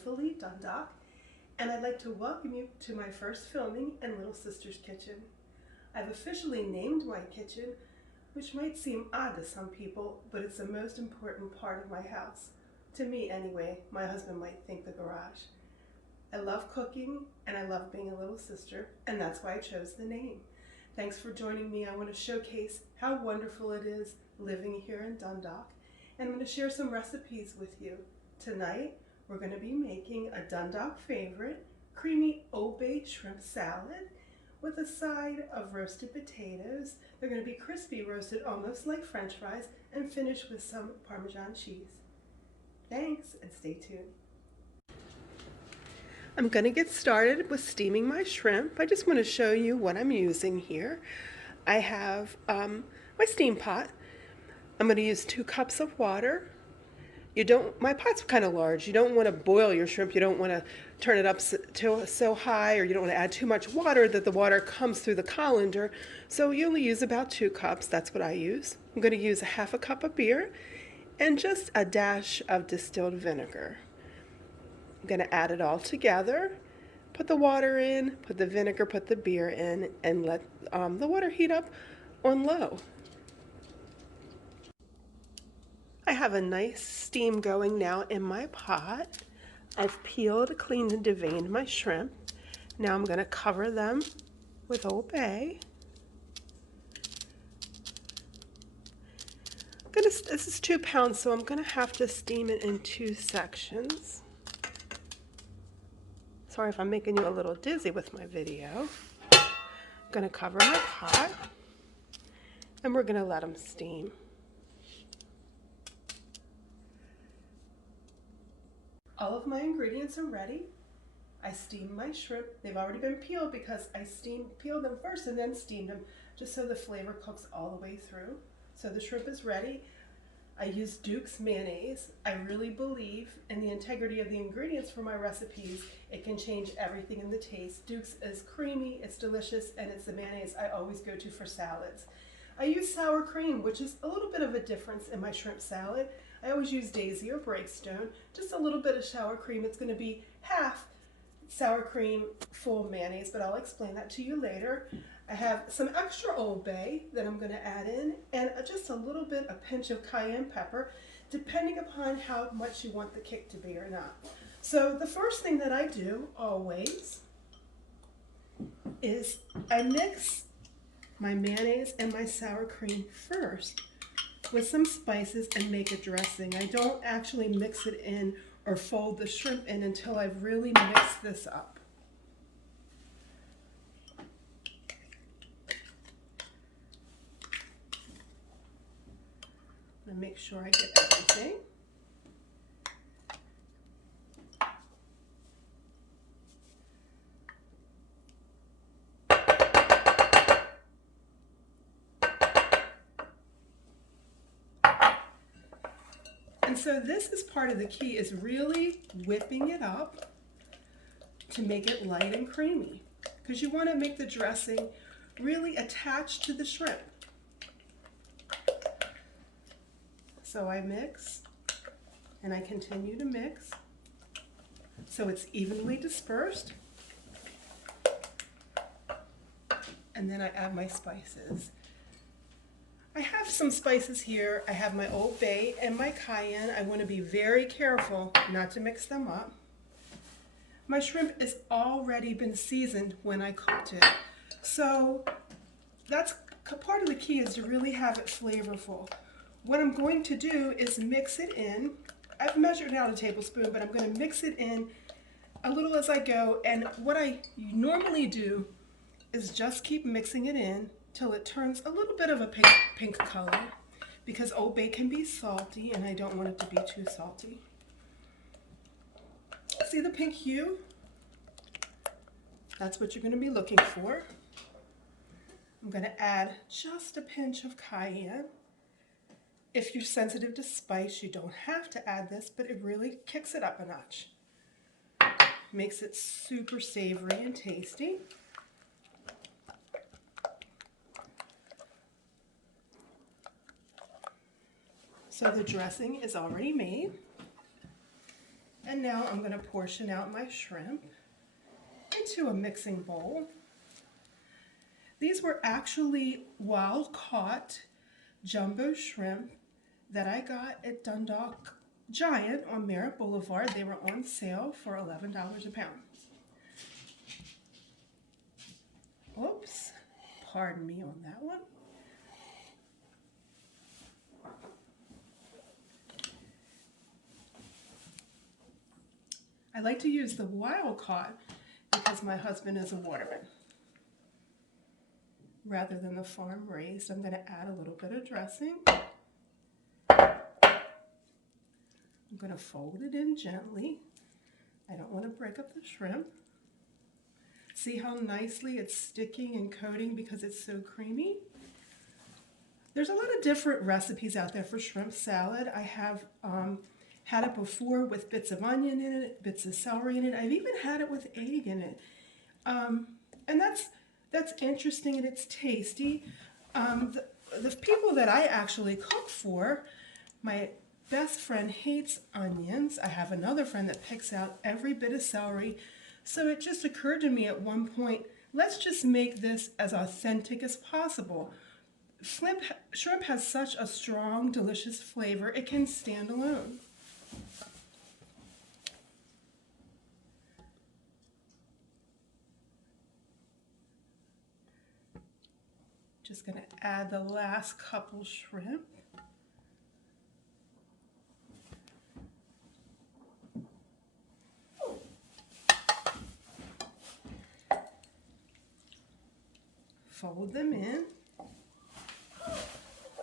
Tastefully Dundalk, and I'd like to welcome you to my first filming in Little Sister's Kitchen. I've officially named my kitchen, which might seem odd to some people, but it's the most important part of my house. To me anyway. My husband might think the garage. I love cooking and I love being a little sister, and that's why I chose the name. Thanks for joining me. I want to showcase how wonderful it is living here in Dundalk, and I'm going to share some recipes with you. Tonight we're going to be making a Dundalk favorite, creamy Old Bay shrimp salad with a side of roasted potatoes. They're going to be crispy roasted almost like French fries and finished with some Parmesan cheese. Thanks, and stay tuned. I'm going to get started with steaming my shrimp. I just want to show you what I'm using here. I have my steam pot. I'm going to use 2 cups of water. My pot's kind of large. You don't want to boil your shrimp. You don't want to turn it up so high, or you don't want to add too much water that the water comes through the colander. So you only use about 2 cups. That's what I use. I'm going to use a half a cup of beer and just a dash of distilled vinegar. I'm going to add it all together, put the water in, put the vinegar, put the beer in, and let the water heat up on low. I have a nice steam going now in my pot. I've peeled, cleaned, and deveined my shrimp. Now I'm going to cover them with Old Bay. This is 2 pounds, so I'm going to have to steam it in 2 sections. Sorry if I'm making you a little dizzy with my video. I'm going to cover my pot, and we're going to let them steam. All of my ingredients are ready. I steamed my shrimp. They've already been peeled because I peeled them first and then steamed them just so the flavor cooks all the way through. So the shrimp is ready. I use Duke's mayonnaise. I really believe in the integrity of the ingredients for my recipes. It can change everything in the taste. Duke's is creamy, it's delicious, and it's the mayonnaise I always go to for salads. I use sour cream, which is a little bit of a difference in my shrimp salad. I always use Daisy or Breakstone, just a little bit of sour cream. It's going to be half sour cream, full mayonnaise, but I'll explain that to you later. I have some extra Old Bay that I'm going to add in, and just a little bit, a pinch of cayenne pepper, depending upon how much you want the kick to be or not. So the first thing that I do always is I mix my mayonnaise and my sour cream first with some spices and make a dressing. I don't actually mix it in or fold the shrimp in until I've really mixed this up. I'm gonna make sure I get everything. And so this is part of the key, is really whipping it up to make it light and creamy, because you want to make the dressing really attached to the shrimp. So I mix and I continue to mix so it's evenly dispersed, and then I add my spices. I have some spices here. I have my Old Bay and my cayenne. I want to be very careful not to mix them up. My shrimp has already been seasoned when I cooked it. So that's part of the key, is to really have it flavorful. What I'm going to do is mix it in. I've measured out a tablespoon, but I'm going to mix it in a little as I go. And what I normally do is just keep mixing it in till it turns a little bit of a pink color, because Old Bay can be salty and I don't want it to be too salty. See the pink hue? That's what you're going to be looking for. I'm going to add just a pinch of cayenne. If you're sensitive to spice, you don't have to add this, but it really kicks it up a notch. Makes it super savory and tasty. So the dressing is already made. And now I'm going to portion out my shrimp into a mixing bowl. These were actually wild-caught jumbo shrimp that I got at Dundalk Giant on Merritt Boulevard. They were on sale for $11 a pound. Oops, pardon me on that one. I like to use the wild-caught because my husband is a waterman. Rather than the farm-raised, I'm going to add a little bit of dressing. I'm going to fold it in gently. I don't want to break up the shrimp. See how nicely it's sticking and coating because it's so creamy? There's a lot of different recipes out there for shrimp salad. I have had it before with bits of onion in it, bits of celery in it. I've even had it with egg in it. And that's interesting and it's tasty. The people that I actually cook for, my best friend hates onions. I have another friend that picks out every bit of celery. So it just occurred to me at one point, let's just make this as authentic as possible. Shrimp has such a strong, delicious flavor, it can stand alone. Just going to add the last couple shrimp. Fold them in.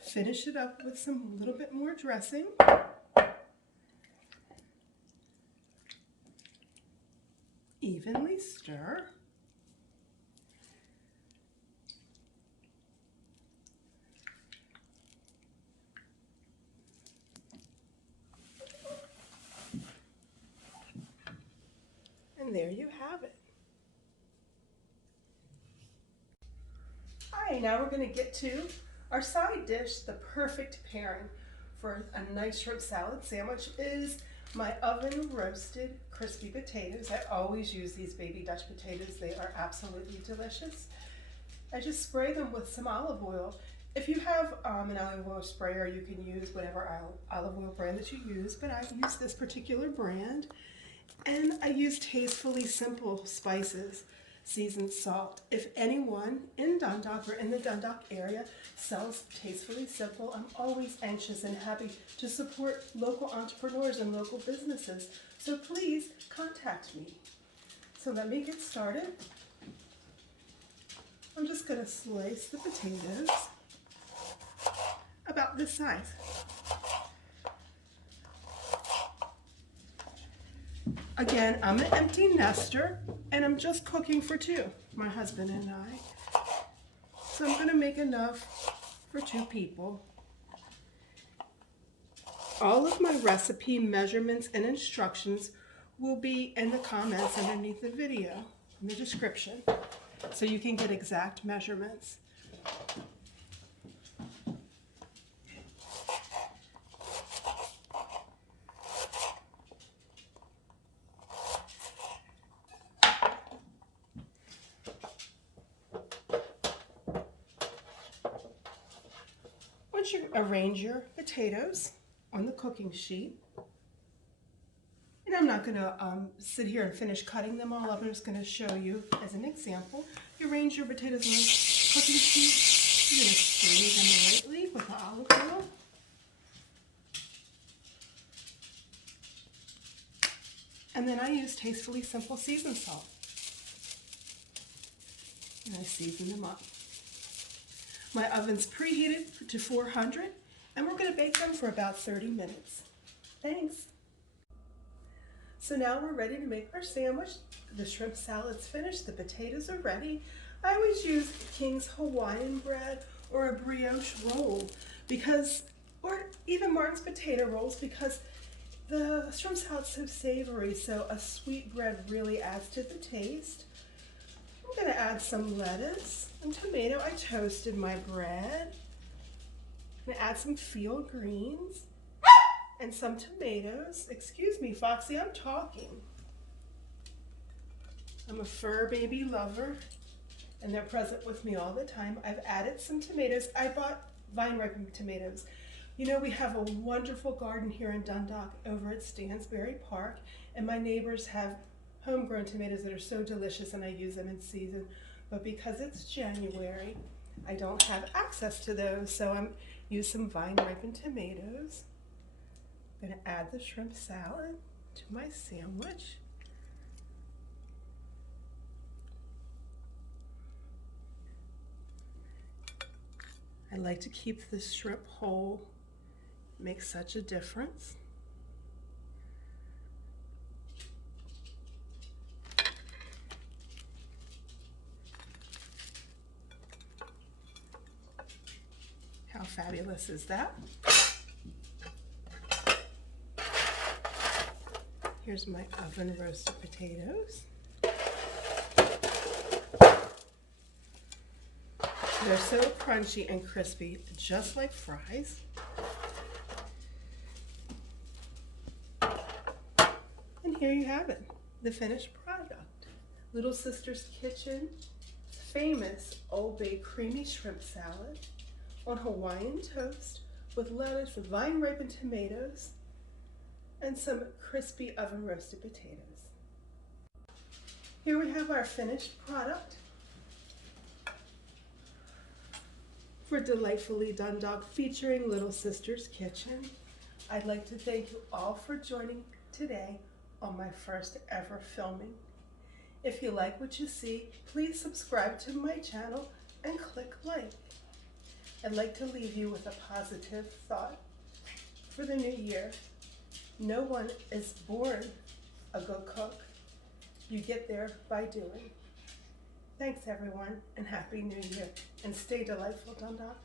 Finish it up with some little bit more dressing. Evenly stir. And there you have it. All right, now we're going to get to our side dish. The perfect pairing for a nice shrimp salad sandwich is my oven roasted crispy potatoes. I always use these baby Dutch potatoes. They are absolutely delicious. I just spray them with some olive oil. If you have an olive oil sprayer, you can use whatever olive oil brand that you use, but I use this particular brand. And I use Tastefully Simple spices, seasoned salt. If anyone in Dundalk or in the Dundalk area sells Tastefully Simple, I'm always anxious and happy to support local entrepreneurs and local businesses. So please contact me. So let me get started. I'm just going to slice the potatoes about this size. Again, I'm an empty nester, and I'm just cooking for two, my husband and I. So I'm going to make enough for two people. All of my recipe measurements and instructions will be in the comments underneath the video, in the description, so you can get exact measurements. Once you arrange your potatoes on the cooking sheet, and I'm not going to sit here and finish cutting them all up, I'm just going to show you as an example. You arrange your potatoes on the cooking sheet, you're going to spray them lightly with the olive oil. And then I use Tastefully Simple seasoned salt. And I season them up. My oven's preheated to 400, and we're going to bake them for about 30 minutes. Thanks. So now we're ready to make our sandwich. The shrimp salad's finished, the potatoes are ready. I always use King's Hawaiian bread or a brioche roll or even Martin's potato rolls, because the shrimp salad's so savory, so a sweet bread really adds to the taste. I'm gonna add some lettuce and tomato. I toasted my bread. I'm gonna add some field greens and some tomatoes. Excuse me, Foxy, I'm talking. I'm a fur baby lover, and they're present with me all the time. I've added some tomatoes. I bought vine-ripened tomatoes. You know, we have a wonderful garden here in Dundalk over at Stansbury Park, and my neighbors have homegrown tomatoes that are so delicious, and I use them in season. But because it's January, I don't have access to those, so I'm use some vine-ripened tomatoes. I'm gonna add the shrimp salad to my sandwich. I like to keep the shrimp whole. It makes such a difference. How fabulous is that? Here's my oven roasted potatoes. They're so crunchy and crispy, just like fries. And here you have it, the finished product. Little Sister's Kitchen famous Old Bay creamy shrimp salad on Hawaiian toast with lettuce, vine-ripened tomatoes, and some crispy oven roasted potatoes. Here we have our finished product for Delightfully Dundalk, featuring Little Sister's Kitchen. I'd like to thank you all for joining today on my first ever filming. If you like what you see, please subscribe to my channel and click like. I'd like to leave you with a positive thought for the new year. No one is born a good cook. You get there by doing. Thanks everyone, and Happy New Year, and stay delightful, Dundalk.